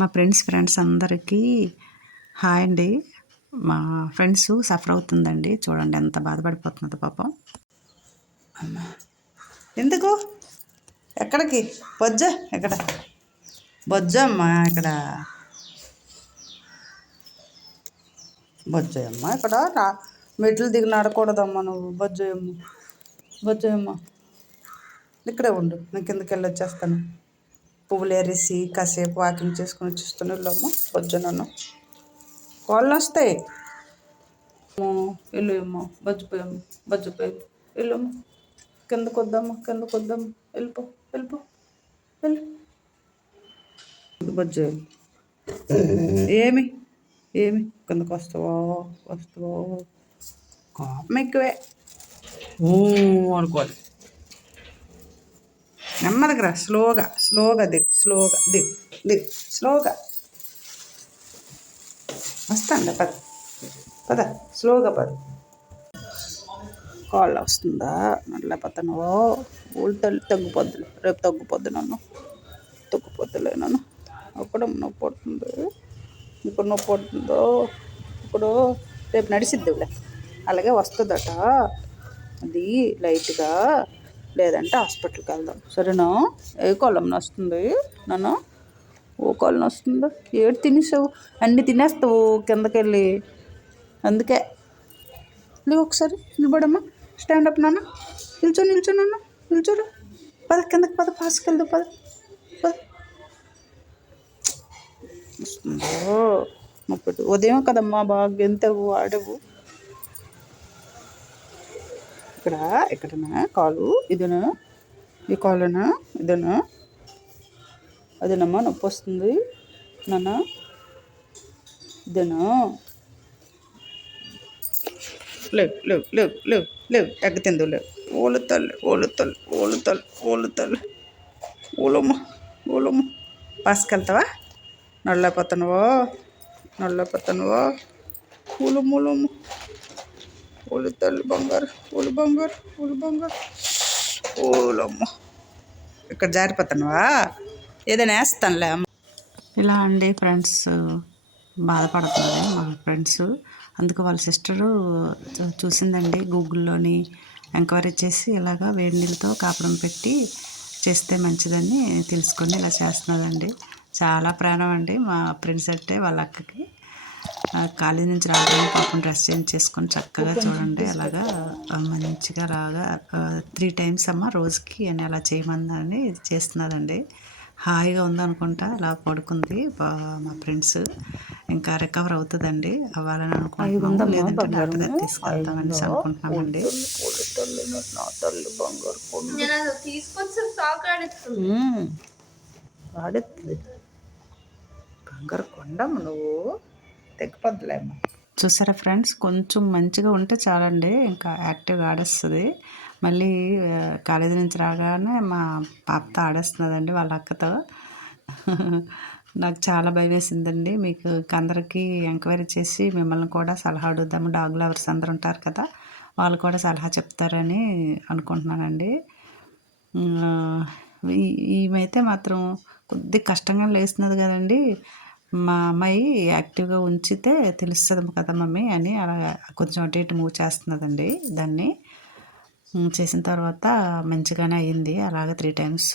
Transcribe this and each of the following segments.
మా ఫ్రెండ్స్ అందరికీ హాయ్ అండి. మా ఫ్రెండ్స్ సఫర్ అవుతుందండి. చూడండి ఎంత బాధపడిపోతుందో పాపం. అమ్మా ఎందుకు ఎక్కడికి బొజ్జ ఎక్కడ బొజ్జమ్మా ఇక్కడ బొజ్జయమ్మ ఇక్కడ మెట్లు దిగి నడకూడదమ్మా నువ్వు. బొజ్జయమ్మ ఇక్కడే ఉండు. నేను కిందకి వెళ్ళి వచ్చేస్తాను. పువ్వులు ఏరేసి కాసేపు వాకింగ్ చేసుకుని వచ్చేస్తాను. ఇల్లమ్మ బొజ్జ నన్ను కోళ్ళు వస్తాయి. ఇల్లు అమ్మ బజ్జిపోయి ఇల్లమ్మ కిందకు వద్దమ్మా వెళ్ళిపో వెళ్ళు బొజ్జ ఏమి కిందకు వస్తావో కోపం ఎక్కువే అనుకోవాలి. నెమ్మదిగా రా, స్లోగా దిగు స్లోగా వస్తాండి. పద స్లోగా పద. కాళ్ళు వస్తుందా లేకపోతే నువ్వు ఊళ్ళో తగ్గిపోద్దులే. రేపు తగ్గిపోద్దులే నన్ను. అక్కడ నొప్పి పడుతుంది. ఇప్పుడు నొప్పి పడుతుందో ఇప్పుడు రేపు నడిసిద్దిలే. అలాగే వస్తుందట అది లైట్గా. లేదంటే హాస్పిటల్కి వెళ్దాం సరేనా? ఏ కాలం వస్తుంది నన్ను? ఓ కాలం వస్తుందో ఏడు తినేసావు. అన్నీ తినేస్తావు కిందకెళ్ళి. అందుకే లేవు. ఒకసారి నిలబడమ్మా. స్టాండప్ నాన్న. నిల్చోరు. పద కిందకి పద. పాస్కి వెళ్దాం పద. వస్తుందో ముప్పటి ఉదయం కదమ్మా బాగా గెంతవు ఆడవు. ఇక్కడనా కాలు ఇదేనా? ఈ కాలునా ఇదేనా? అదేనమ్మా నొప్పి వస్తుంది నాన్న. ఇదేనా? లేవు ఎగ్గతిందు లేవు. ఓలు తల్లి ఓలమ్మ. పాసుకెళ్తావా? నడలేకపోతున్నావో ఊలమ్మ. ఓలు తల్లి బంగారు ఓలమ్మ. ఇక్కడ జారిపోతున్నావా? ఏదైనా వేస్తానులే. ఇలా అండి ఫ్రెండ్స్ బాధపడుతుంది మా ఫ్రెండ్స్. అందుకు వాళ్ళ సిస్టరు చూసిందండి గూగుల్లోని ఎంక్వైరీ చేసి ఇలాగా వేడి నీళ్ళతో కాపడం పెట్టి చేస్తే మంచిదని తెలుసుకొని ఇలా చేస్తున్నదండి. చాలా ప్రాణం అండి మా ఫ్రెండ్స్ అంటే. వాళ్ళ అక్కకి కాలేజీ నుంచి రావడానికి పాపం డ్రెస్ చేంజ్ చేసుకొని చక్కగా చూడండి అలాగా మంచిగా రాగా 3 times అమ్మ రోజుకి అని అలా చేయమని చేస్తున్నదండి. హాయిగా ఉందనుకుంటా అలా పడుకుంది మా ఫ్రెండ్స్. ఇంకా రికవర్ అవుతుందండి. అవ్వాలని అనుకుంటున్నాము. లేదంటే డాక్టర్ దగ్గర తీసుకెళ్తామని అనుకుంటున్నామండి. బంగారు కొండమ్మ నువ్వు తెగిపోద్దులేమ్మా. చూసారా ఫ్రెండ్స్, కొంచెం మంచిగా ఉంటే చాలండి ఇంకా యాక్టివ్గా ఆడేస్తుంది. మళ్ళీ కాలేజీ నుంచి రాగానే మా పాపతో ఆడేస్తున్నదండి వాళ్ళ అక్కతో. నాకు చాలా భయం వేసిందండి. మీకు అందరికీ ఎంక్వైరీ చేసి మిమ్మల్ని కూడా సలహా అడుగుదాము. డాగ్ లవర్స్ అందరు ఉంటారు కదా, వాళ్ళు కూడా సలహా చెప్తారని అనుకుంటున్నానండి. ఈమెయితే మాత్రం కొద్దిగా కష్టంగా లేస్తున్నది కదండి. మా అమ్మాయి యాక్టివ్గా ఉంచితే తెలుస్తుంది కదా మమ్మీ అని అలా కొంచెం అటు ఇటు మూవ్ చేస్తున్నదండి. దాన్ని చేసిన తర్వాత మంచిగానే అయ్యింది. అలాగే 3 times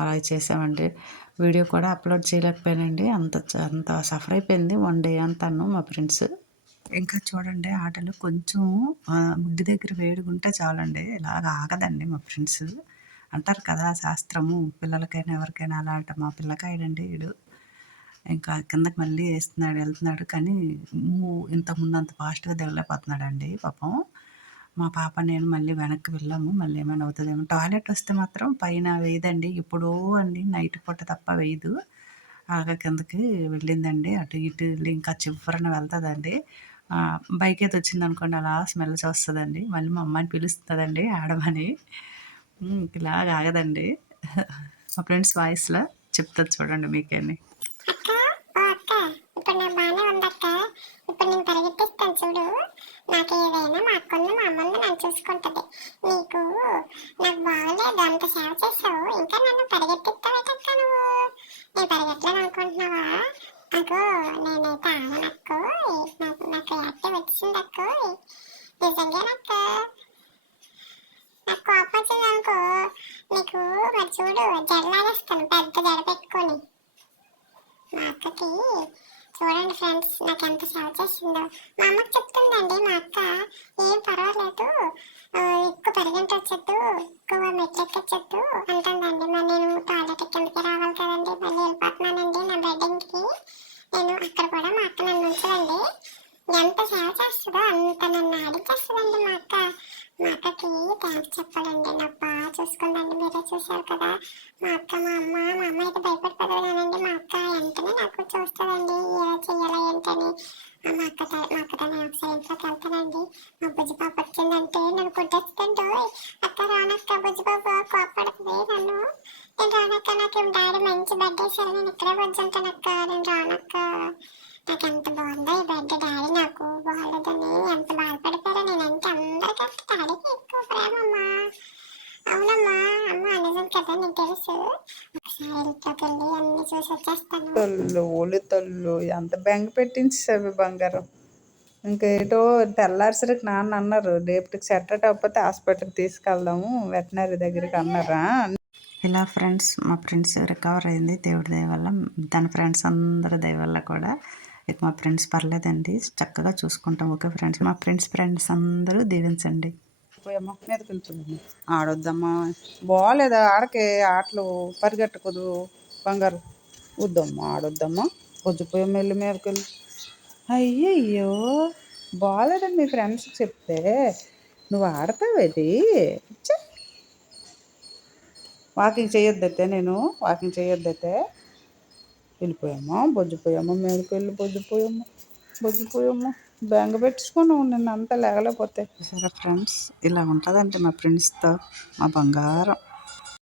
అలా చేసామండి. వీడియో కూడా అప్లోడ్ చేయలేకపోయానండి. అంత సఫర్ అయిపోయింది 1 day అంతాను మా ఫ్రెండ్స్. ఇంకా చూడండి ఆటలు కొంచెం ముడ్డి దగ్గర వేడుకుంటే చాలండి ఇలాగ ఆగదండి మా ఫ్రెండ్స్. అంటారు కదా శాస్త్రము, పిల్లలకైనా ఎవరికైనా అలా అంట. మా పిల్లకాయడండి వీడు. ఇంకా కిందకి మళ్ళీ వెళ్తున్నాడు కానీ ఇంతకుముందు అంత ఫాస్ట్గా దిగలేకపోతున్నాడండి పాపం. మా పాప నేను మళ్ళీ వెనక్కి వెళ్ళాము. మళ్ళీ ఏమైనా అవుతుందేమో. టాయిలెట్ వస్తే మాత్రం పైన వేయదండి. ఎప్పుడో అండి నైట్ పూట తప్ప వేయదు. అలాగా కిందకి వెళ్ళిందండి. అటు ఇటు వెళ్ళి ఇంకా చివరన వెళ్తుందండి. బైక్ అయితే వచ్చింది అనుకోండి అలా స్మెల్ చూస్తుందండి. మళ్ళీ మా అమ్మాయిని పిలుస్తుందండి ఆడమని. ఇలాగ ఆగదండి. మా ఫ్రెండ్స్ వాయిస్లో చెప్తుంది చూడండి మీకేని. ఇప్పుడు నాకు బాగానే ఉందక్క. ఇప్పుడు నేను పరిగెత్తిస్తాను చూడు. నాకు ఏదైనా మా అక్కంది మా అమ్మంది నన్ను చూసుకుంటుంది. నీకు నాకు బాగలేదు, అంత సేవ చేస్తావు, ఇంకా నన్ను పరిగెత్తిస్తావేటక్క నువ్వు? నేను పరిగెట్టలేదు అనుకుంటున్నావా? అగో నేనైతే ఆగనక్కో, నాకు యాక్టివ్ వచ్చిందక్కో, నిజంగానక్కో. నాకు కోపం వచ్చిందనుకో నీకు మరి చూడు జడలాగేస్తాను, పెద్ద జడ పెట్టుకొని. మా అక్కకి చూడండి ఫ్రెండ్స్ నాకు ఎంత సేవ చేసిందో. మా అమ్మకి చెప్తుందండి మా అక్క, ఏం పర్వాలేదు, ఎక్కువ పరిగెంట వచ్చేద్దు, ఎక్కువ మెట్లు ఎక్కొచ్చొద్దు అంటుందండి. మరి నేను టాయిలెట్ కిందకి రావాలి కదండి, మళ్ళీ వెళ్ళిపోతున్నానండి నా బెడ్డింగ్కి. నేను అక్కడ కూడా మా అక్క నన్ను ఉంచదండి, ఎంత సేవ చేస్తుందో అంత నన్ను ఆడించేస్తుందండి మా అక్క. మా అక్కకి థ్యాంక్స్ చెప్పాలండి, నాకు బాగా చూసుకుందండి. మీరే చూసారు కదా మా అక్క, మా అమ్మ అయితే భయపడిపోతుంది కానండి మా అక్క వెంటనే నాకు చూస్తుందండి ఎలా చెయ్యాలా ఏంటని. మా అక్కతో నేను ఒకసారి ఇంట్లోకి వెళ్తానండి, మా బుజ్జి పాప వచ్చిందంటే నన్ను కొట్టేస్తుంటో, అక్క రానక్క బుజ్జి పాప కోపడుతుంది నన్ను, నేను రానక్క, నాకు డాడీ మంచి బెడ్ వేసారు, నేను ఇక్కడే కూర్చుంటానక్క, నేను రానక్క. నాకు ఎంత బాగుందో ఈ బెడ్, డాడీ నాకు బాగాలేదని ఎంత బాధపడిపోయారో. నేనంటే అందరికంటే డాడీకి ఎక్కువ ప్రేమ అమ్మా. అవునమ్మా, అమ్మ నిజం కదా, నీకు తెలుసు. ఒకసారి ఇంట్లోకి వెళ్ళి అన్ని చూసి వచ్చేస్తాను. తల్లు ఒళ్ళు తల్లు ఎంత బెంగ పెట్టించేసావి బంగారం. ఇంకేటో తెల్లారిసరికి నాన్న అన్నారు, రేపటికి సెట్ అవ్వకపోతే హాస్పిటల్కి తీసుకెళ్దాము వెటనరీ దగ్గరికి అన్నారా. ఇలా ఫ్రెండ్స్, మా ఫ్రెండ్స్ రికవర్ అయింది దేవుడి దయ వల్ల, తన ఫ్రెండ్స్ అందరి దయ వల్ల కూడా. ఇక మా ఫ్రెండ్స్ పర్లేదండి, చక్కగా చూసుకుంటాం. ఓకే ఫ్రెండ్స్, మా ఫ్రెండ్స్ అందరూ దీవించండి. పోయమ్మా మీదకి వెళ్ళిపోయింది, ఆడొద్దమ్మా, బాగాలేదా ఆడకే ఆటలు, పరిగెట్టకూడదు బంగారు, వద్దమ్మా ఆడొద్దమ్మా, పొద్దుపోయాం వెళ్ళి మీదకి వెళ్ళి. అయ్యయ్యో బాగాలేదని మీ ఫ్రెండ్స్కి చెప్తే నువ్వు ఆడతావేది. వాకింగ్ చేయొద్దైతే, నేను వాకింగ్ చేయొద్దైతే. వెళ్ళిపోయామ్మా బొజ్జిపోయామ్మా మీదకి వెళ్ళి, బొజ్జిపోయామ్మా బెంగ పెట్టుకున్నావు నిన్న అంతా లేగలేకపోతే. సరే ఫ్రెండ్స్, ఇలా ఉంటుందంటే మా ఫ్రెండ్స్తో మా బంగారం.